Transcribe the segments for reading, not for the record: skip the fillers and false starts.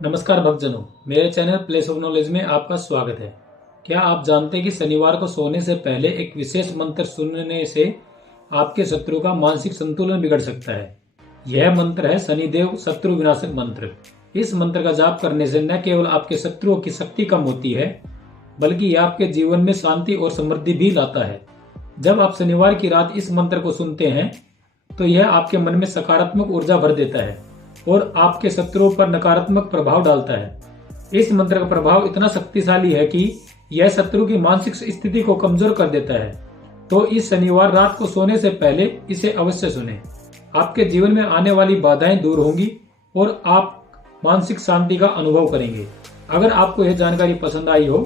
नमस्कार भक्तजनों, मेरे चैनल प्लेस ऑफ नॉलेज में आपका स्वागत है। क्या आप जानते हैं कि शनिवार को सोने से पहले एक विशेष मंत्र सुनने से आपके शत्रु का मानसिक संतुलन बिगड़ सकता है। यह मंत्र है शनिदेव शत्रु विनाशक मंत्र। इस मंत्र का जाप करने से न केवल आपके शत्रुओं की शक्ति कम होती है, बल्कि यह आपके जीवन में शांति और समृद्धि भी लाता है। जब आप शनिवार की रात इस मंत्र को सुनते हैं तो यह आपके मन में सकारात्मक ऊर्जा भर देता है और आपके शत्रुओं पर नकारात्मक प्रभाव डालता है। इस मंत्र का प्रभाव इतना शक्तिशाली है कि यह शत्रु की मानसिक स्थिति को कमजोर कर देता है। तो इस शनिवार रात को सोने से पहले इसे अवश्य सुनें। आपके जीवन में आने वाली बाधाएं दूर होंगी और आप मानसिक शांति का अनुभव करेंगे। अगर आपको यह जानकारी पसंद आई हो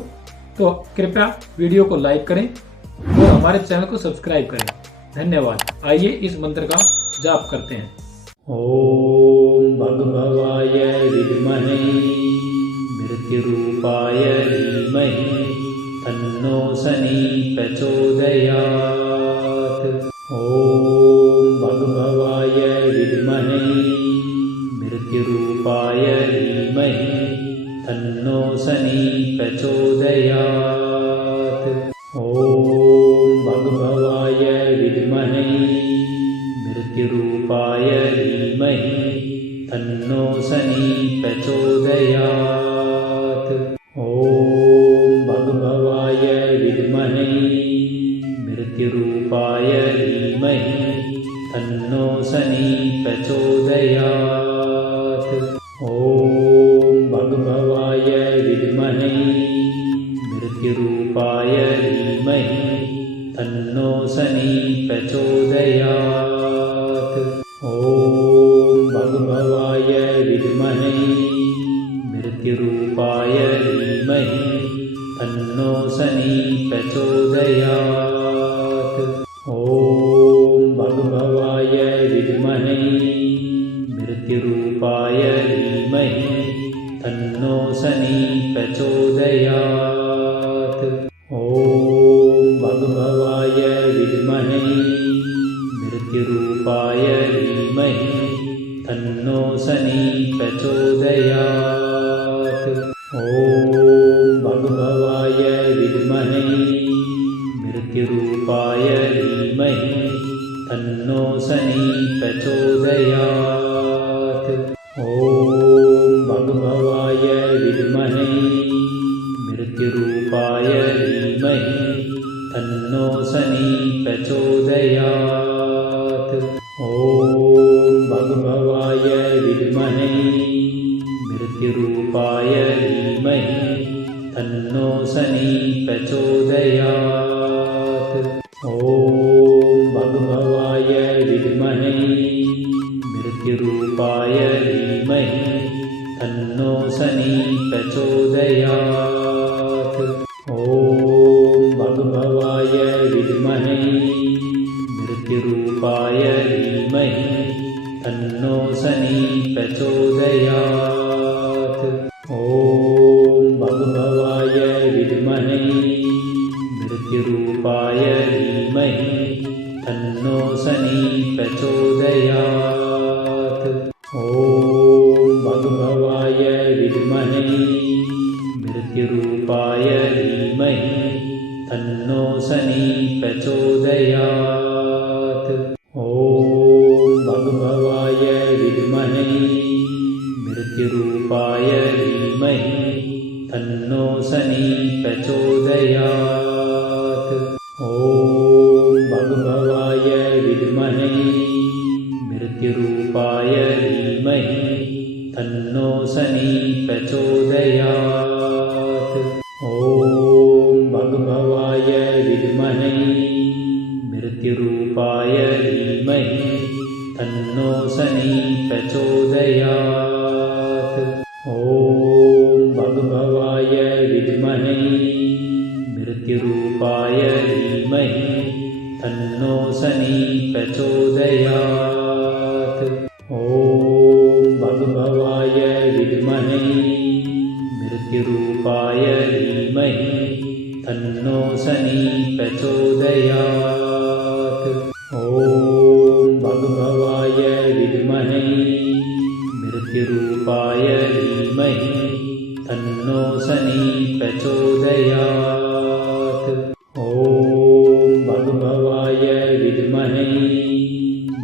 तो कृपया वीडियो को लाइक करें और हमारे चैनल को सब्सक्राइब करें। धन्यवाद। आइए इस मंत्र का जाप करते हैं। ॐ भगभवाय विद्महे मृत्युरूपाय धीमहि तन्नो शनि प्रचोदयात्। ॐ भगभवाय विद्महे मृत्युरूपाय धीमहि तन्नो शनि प्रचोदयात्। ॐ भगभवाय विद्महे मृत्युरूपाय धीमहि तन्नो शनि प्रचोदयात्। ॐ भगभवाय विद्महे मृत्युरूपाय धीमहि तन्नो शनि प्रचोदयात्। ॐ भगभवाय विद्महे मृत्युरूपाय धीमहि तन्नो शनि प्रचोदयात्। ॐ भगभवाय विद्महे मृत्युरूपाय धीमहि तन्नो शनि प्रचोदयात्। ॐ भगभवाय विद्महे मृत्युरूपाय धीमहि तन्नो शनि प्रचोदयात्। ॐ भगभवाय विद्महे मृत्युरूपाय धीमहि तन्नो शनि प्रचोदयात्। ॐ भगभवाय विद्महे मृत्युरूपाय धीमहि तन्नो शनि प्रचोदयात्। ॐ भगभवाय विद्महे मृत्युरूपाय धीमहि तन्नो शनि प्रचोदयात्। ॐ भगभवाय विद्महे मृत्युरूपाय धीमहि तन्नो शनि प्रचोदयात्। ॐ भगभवाय विद्महे मृत्युरूपाय धीमहि तन्नो शनि प्रचोदयात्। ॐ भगभवाय विद्महे मृत्युरूपाय धीमहि तन्नो शनि प्रचोदयात्। ॐ भगभवाय विद्महे मृत्युरूपाय धीमहि तन्नो शनि प्रचोदयात्। ॐ भगभवाय विद्महे मृत्युरूपाय धीमहि तन्नो शनि प्रचोदयात्। ॐ भगभवाय विद्महे मृत्युरूपाय धीमहि तन्नो शनि प्रचोदयात्। ॐ भगभवाय विद्महे मृत्युरूपाय धीमहि तन्नो शनि प्रचोदयात्। ॐ भगभवाय विद्महे मृत्युरूपाय धीमहि तन्नो शनि प्रचोदयात्। ॐ भगभवाय विद्महे मृत्युरूपाय धीमहि तन्नो शनि प्रचोदयात्। ॐ भगभवाय विद्महे मृत्युरूपाय धीमहि तन्नो शनि प्रचोदयात्। ॐ भगभवाय विद्महे मृत्युरूपाय धीमहि तन्नो शनि प्रचोदयात्। ॐ भगभवाय विद्महे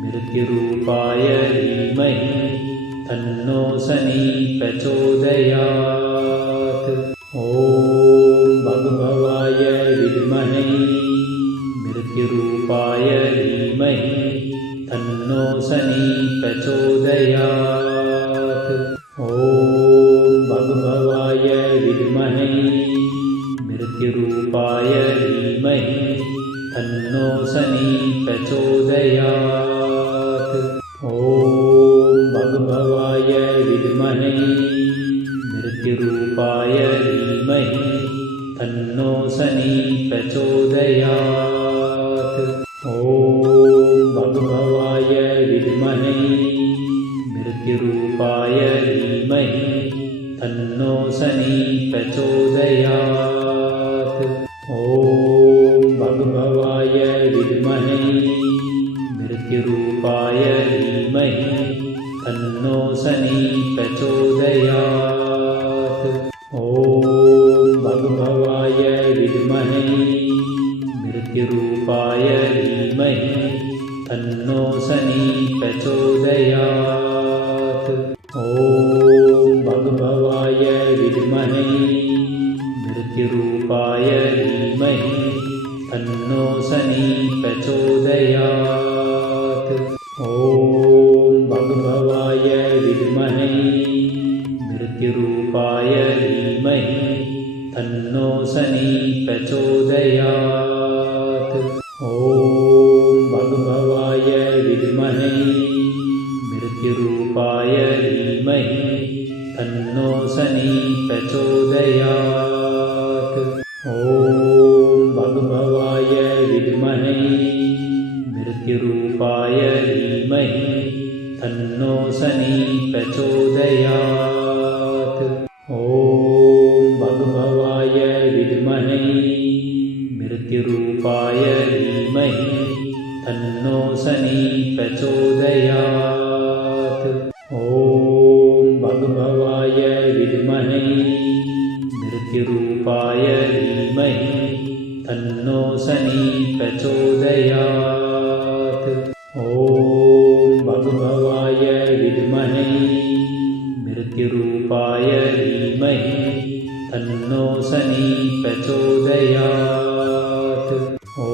मृत्युरूपाय धीमहि तन्नो शनि प्रचोदयात्। ॐ भगभवाय विद्महे मृत्युरूपाय धीमहि तन्नो शनि प्रचोदयात्। ॐ भगभवाय विद्महे मृत्युरूपाय धीमहि तन्नो शनि प्रचोदयात्। ॐ भगभवाय विद्महे मृत्युरूपाय धीमहि तन्नो शनि प्रचोदयात्। ॐ भगभवाय विद्महे मृत्युरूपाय धीमहि तन्नो शनि प्रचोदयात्। ॐ भगभवाय विद्महे मृत्युरूपाय धीमहि तन्नो शनि प्रचोदयात्। ॐ भगभवाय विद्महे मृत्युरूपाय धीमहि तन्नो शनि प्रचोदयात्। ॐ भगभवाय विद्महे मृत्युरूपाय धीमहि तन्नो शनि प्रचोदयात्। ॐ भगभवाय विद्महे मृत्युरूपाय धीमहि तन्नो शनि प्रचोदयात्। ॐ भगभवाय विद्महे मृत्युरूपाय धीमहि तन्नो शनि प्रचोदयात्। ॐ भगभवाय विद्महे मृत्युरूपाय धीमहि तन्नो शनि प्रचोदयात्। ॐ भगभवाय विद्महे मृत्युरूपाय धीमहि तन्नो शनि प्रचोदयात्। ॐ भगभवाय विद्महे मृत्युरूपाय धीमहि तन्नो शनि प्रचोदयात्। ॐ भगभवाय विद्महे मृत्युरूपाय धीमहि तन्नो शनि प्रचोदयात्। ॐ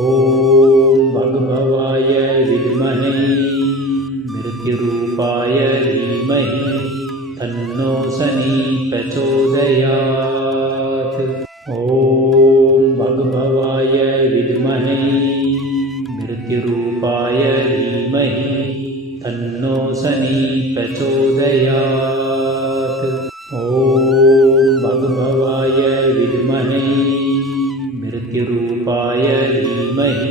भगभवाय विद्महे मृत्युरूपाय धीमहि तन्नो शनि प्रचोदयात्। ॐ भगभवाय विद्महे मृत्युरूपाय धीमहि तन्नो शनि प्रचोदयात्। ॐ भगभवाय विद्महे मृत्युरूपाय धीमहि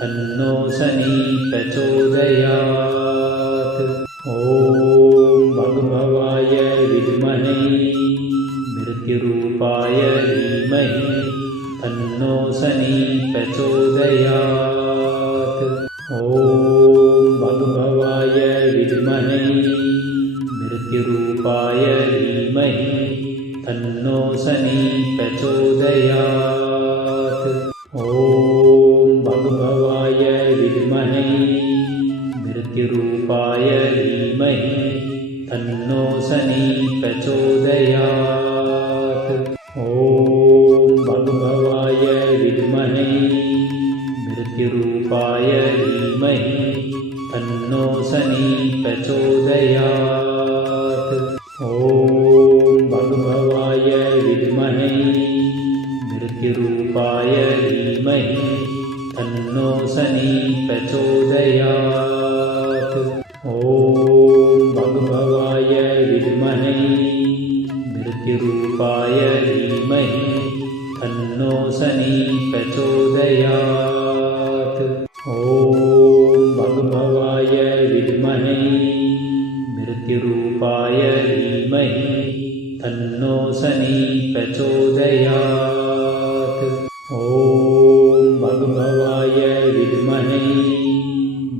तन्नो शनि प्रचोदयात्। ॐ भगभवाय विद्महे मृत्युरूपाय धीमहि तन्नो शनि प्रचोदयात्। ॐ भगभवाय विद्महे मृत्युरूपाय धीमहि तन्नो शनि प्रचोदयात्। ॐ भगभवाय विद्महे मृत्युरूपाय धीमहि तन्नो शनि प्रचोदयात्। ॐ भगभवाय विद्महे मृत्युरूपाय धीमहि तन्नो शनि प्रचोदयात्। ॐ भगभवाय विद्महे मृत्युरूपाय धीमहि तन्नो शनि प्रचोदयात्। ॐ भगभवाय विद्महे मृत्युरूपाय धीमहि तन्नो शनि प्रचोदयात्। ॐ भगभवाय विद्महे मृत्युरूपाय धीमहि तन्नो शनि प्रचोदयात्। ॐ भगभवाय विद्महे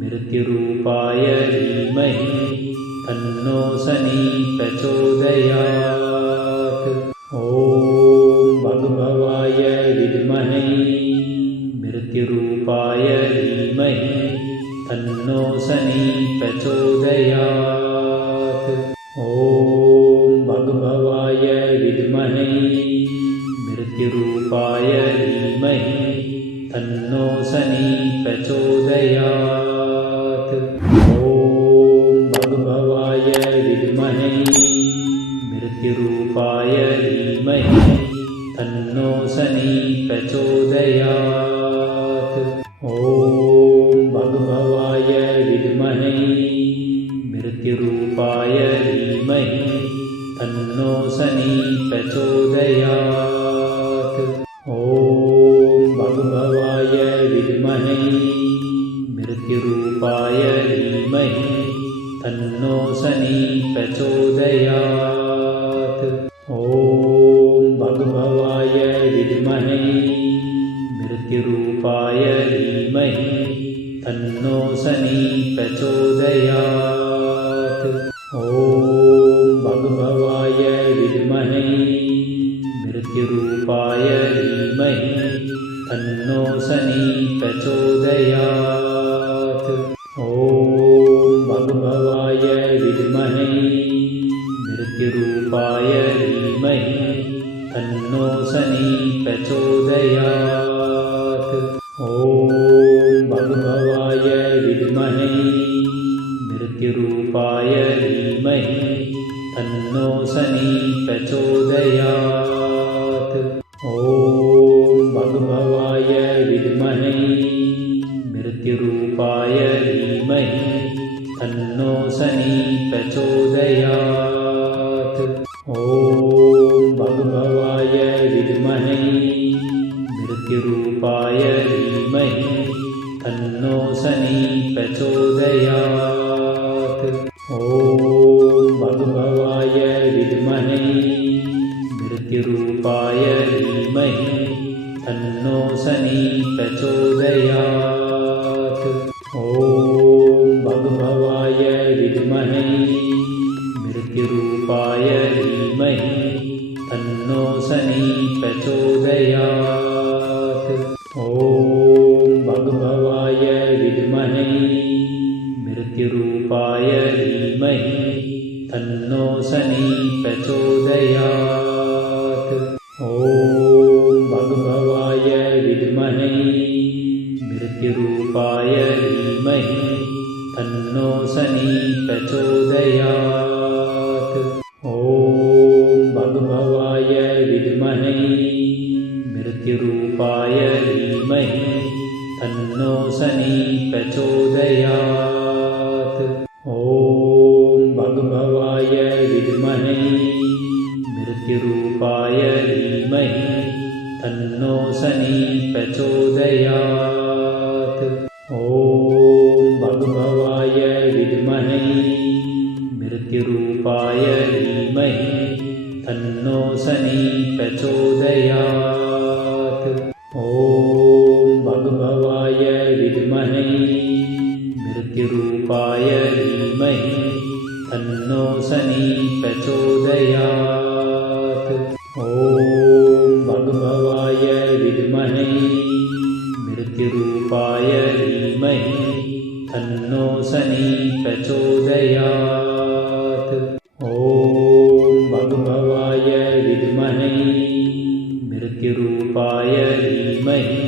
मृत्युरूपाय धीमहि तन्नो शनि प्रचोदयात्। मृत्युरूपाय धीमहि तन्नो शनि प्रचोदयात्। ॐ भगभवाय विद्महे मृत्युरूपाय धीमहि तन्नो शनि प्रचोदयात्। ॐ भगभवाय विद्महे मृत्युरूपाय धीमहि तन्नो शनि प्रचोदयात्। ॐ भगभवाय विद्महे मृत्युरूपाय धीमहि तन्नो शनि प्रचोदयात्। ॐ भगभवाय विद्महे मृत्युरूपाय धीमहि तन्नो शनि प्रचोदयात्। ॐ भगभवाय विद्महे मृत्युरूपाय धीमहि तन्नो शनि प्रचोदयात्। ॐ भगभवाय विद्महे मृत्युरूपाय धीमहि तन्नो शनि प्रचोदयात्। ॐ भगभवाय विद्महे मृत्युरूपाय धीमहि तन्नो शनि प्रचोदयात्। ॐ भगभवाय विद्महे मृत्युरूपाय धीमहि तन्नो शनि प्रचोदयात्। ॐ भगभवाय विद्महे मृत्युरूपाय धीमहि तन्नो शनि प्रचोदयात्। ॐ भगभवाय विद्महे मृत्युरूपाय धीमहि तन्नो शनि प्रचोदयात्। ॐ भगभवाय विद्महे मृत्युरूपाय धीमहि तन्नो शनि प्रचोदयात्। ॐ भगभवाय विद्महे मृत्युरूपाय धीमहि तन्नो शनि प्रचोदयात्। ॐ भगभवाय विद्महे मृत्युरूपाय धीमहि तन्नो शनि प्रचोदयात्। ॐ भगभवाय विद्महे मृत्युरूपाय धीमहि तन्नो शनि प्रचोदयात्। ॐ भगभवाय विद्महे मृत्युरूपाय धीमहि तन्नो शनि प्रचोदयात्। ॐ भगभवाय विद्महे मृत्युरूपाय धीमहि तन्नो शनि प्रचोदयात्। ॐ भगभवाय विद्महे मृत्युरूपाय धीमहि तन्नो शनि प्रचोदयात्। ॐ भगभवाय विद्महे मृत्युरूपाय धीमहि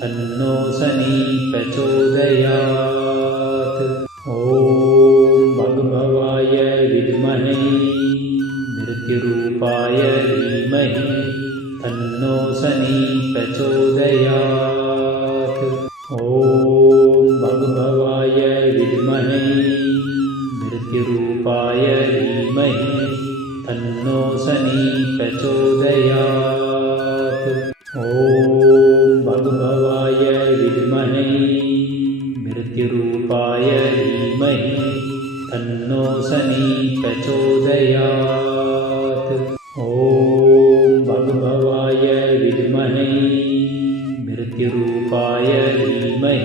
तन्नो शनि प्रचोदयात्। ॐ भगभवाय विद्महे मृत्युरूपाय धीमहि तन्नो शनि प्रचोदयात्। ॐ भगभवाय विद्महे मृत्युरूपाय धीमहि तन्नो शनि प्रचोदयात्। ॐ भगभवाय विद्महे मृत्युरूपाय धीमहि तन्नो शनि प्रचोदयात्। ॐ भगभवाय विद्महे मृत्युरूपाय धीमहि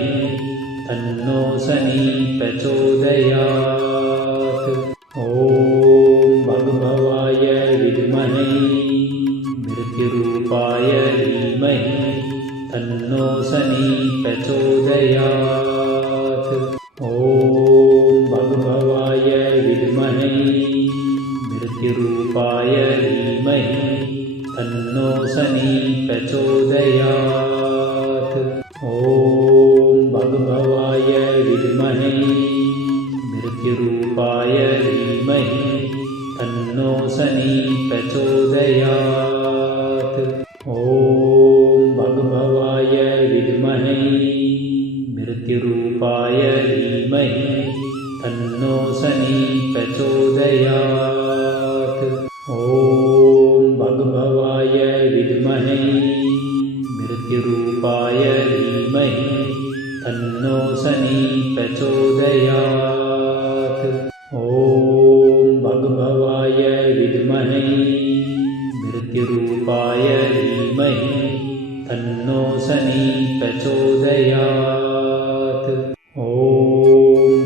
तन्नो शनि प्रचोदयात्। ॐ भगभवाय विद्महे मृत्युरूपाय धीमहि तन्नो शनि प्रचोदयात्। ॐ भगभवाय विद्महे मृत्युरूपाय धीमहि तन्नो शनि प्रचोदयात्। ॐ भगभवाय विद्महे मृत्युरूपाय धीमहि तन्नो तन्नो शनि प्रचोदयात्। ॐ भगभवाय विद्महे मृत्युरूपाय धीमहि तन्नो शनि प्रचोदयात्। ॐ भगभवाय विद्महे मृत्युरूपाय धीमहि तन्नो शनि प्रचोदयात्। ॐ भगभवाय विद्महे मृत्युरूपाय धीमहि तन्नो शनि प्रचोदयात्। ॐ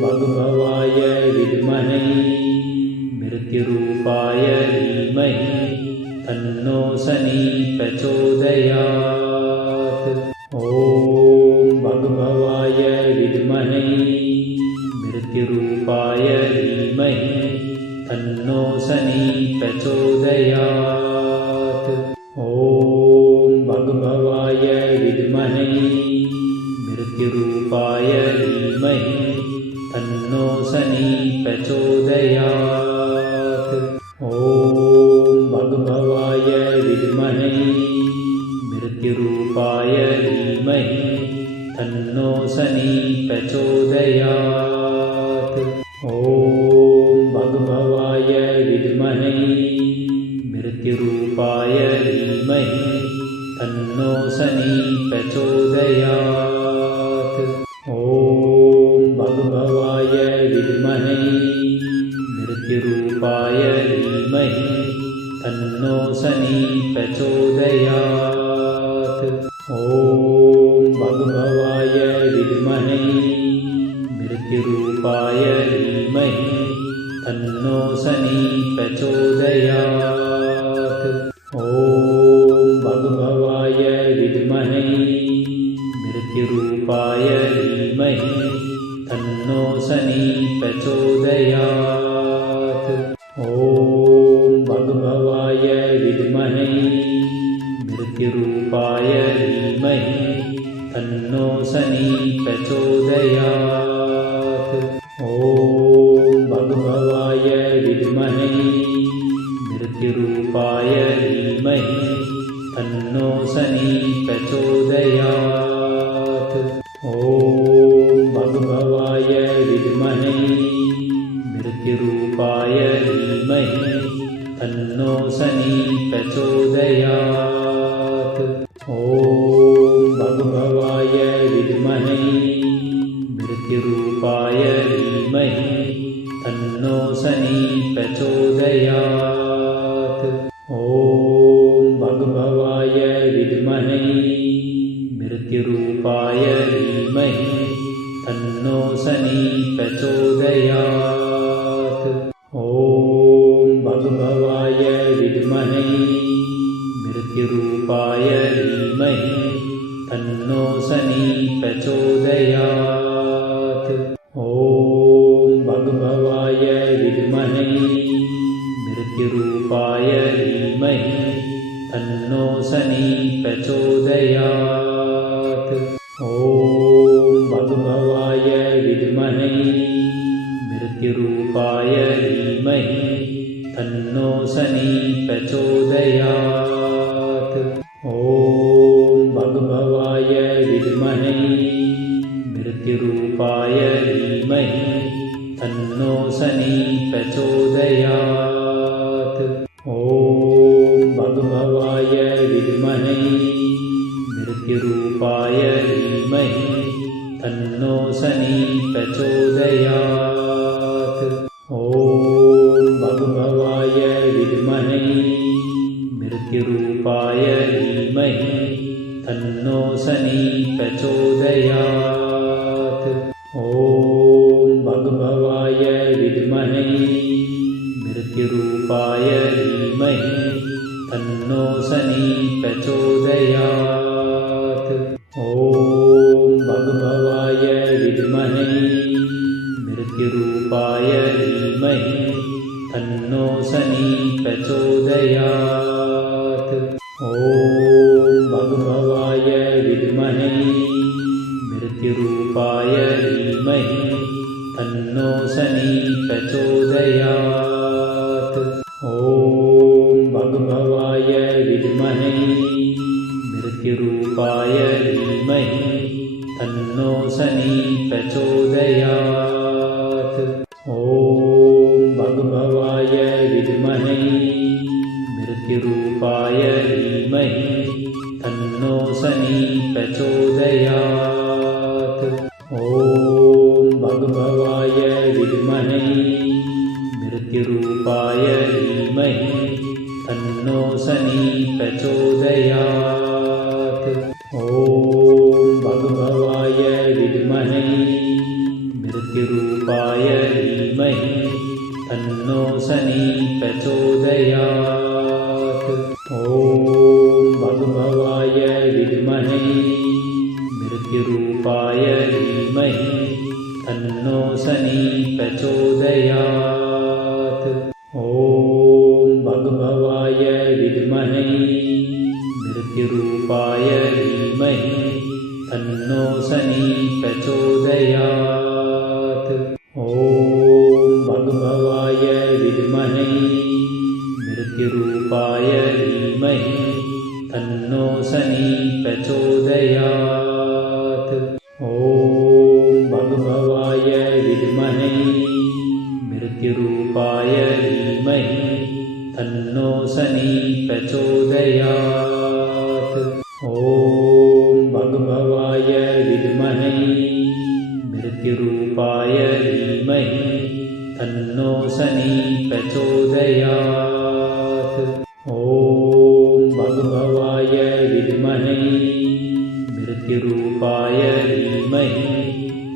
भगभवाय विद्महे मृत्युरूपाय धीमहि तन्नो शनि प्रचोदयात्। ॐ भगभवाय विद्महे मृत्युरूपाय धीमहि तन्नो शनि प्रचोदयात्। ॐ भगभवाय विद्महे मृत्युरूपाय धीमहि तन्नो शनि प्रचोदयात्। ॐ भगभवाय विद्महे मृत्युरूपाय धीमहि तन्नो शनि प्रचोदयात्। ॐ भगभवाय विद्महे मृत्युरूपाय धीमहि तन्नो शनि प्रचोदयात्। ॐ भगभवाय विद्महे मृत्युरूपाय धीमहि तन्नो शनि प्रचोदयात्। ॐ भगभवाय विद्महे मृत्युरूपाय धीमहि तन्नो शनि प्रचोदयात्। ॐ भगभवाय विद्महे मृत्युरूपाय धीमहि तन्नो शनि प्रचोदयात्। ॐ भगभवाय विद्महे मृत्युरूपाय धीमहि तन्नो शनि प्रचोदयात्। ॐ भगभवाय विद्महे मृत्युरूपाय धीमहि तन्नो शनि प्रचोदयात्। ॐ भगभवाय विद्महे मृत्युरूपाय धीमहि तन्नो शनि प्रचोदयात्। ॐ भगभवाय विद्महे मृत्युरूपाय धीमहि तन्नो शनि प्रचोदयात्। ॐ भगभवाय विद्महे मृत्युरूपाय धीमहि तन्नो शनि प्रचोदयात्। ॐ भगभवाय विद्महे मृत्युरूपाय धीमहि तन्नो शनि प्रचोदयात्। ॐ भगभवाय विद्महे मृत्युरूपाय धीमहि तन्नो शनि प्रचोदयात्। ॐ भगभवाय विद्महे मृत्युरूपाय धीमहि तन्नो शनि प्रचोदयात्। ॐ भगभवाय विद्महे मृत्युरूपाय धीमहि तन्नो शनि प्रचोदयात्। ॐ भगभवाय विद्महे मृत्युरूपाय धीमहि तन्नो शनि प्रचोदयात्। ॐ भगभवाय विद्महे मृत्युरूपाय धीमहि तन्नो शनि प्रचोदयात्। ॐ भगभवाय विद्महे मृत्युरूपाय धीमहि तन्नो शनि प्रचोदयात्। ॐ भगभवाय विद्महे मृत्युरूपाय धीमहि तन्नो शनि प्रचोदयात्। ॐ भगभवाय विद्महे मृत्युरूपाय धीमहि तन्नो शनि प्रचोदयात्। ॐ मृत्युरूपाय धीमहि तन्नो शनि प्रचोदयात्। ॐ भगभवाय विद्महे मृत्युरूपाय धीमहि तन्नो शनि प्रचोदयात्। ॐ भगभवाय विद्महे मृत्युरूपाय धीमहि तन्नो शनि प्रचोदयात्। ॐ भगभवाय विद्महे मृत्युरूपाय धीमहि तन्नो शनि प्रचोदयात्। ॐ भगभवाय विद्महे मृत्युरूपाय धीमहि तन्नो शनि प्रचोदयात्। ॐ भगभवाय विद्महे मृत्युरूपाय धीमहि तन्नो शनि प्रचोदयात्। ॐ भगभवाय विद्महे मृत्युरूपाय धीमहि तन्नो शनि प्रचोदयात्। ॐ भगभवाय विद्महे मृत्युरूपाय धीमहि तन्नो शनि प्रचोदयात्। ॐ भगभवाय विद्महे मृत्युरूपाय धीमहि तन्नो शनि प्रचोदयात्। ॐ भगभवाय विद्महे मृत्युरूपाय धीमहि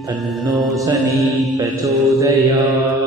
तन्नो शनि प्रचोदयात्।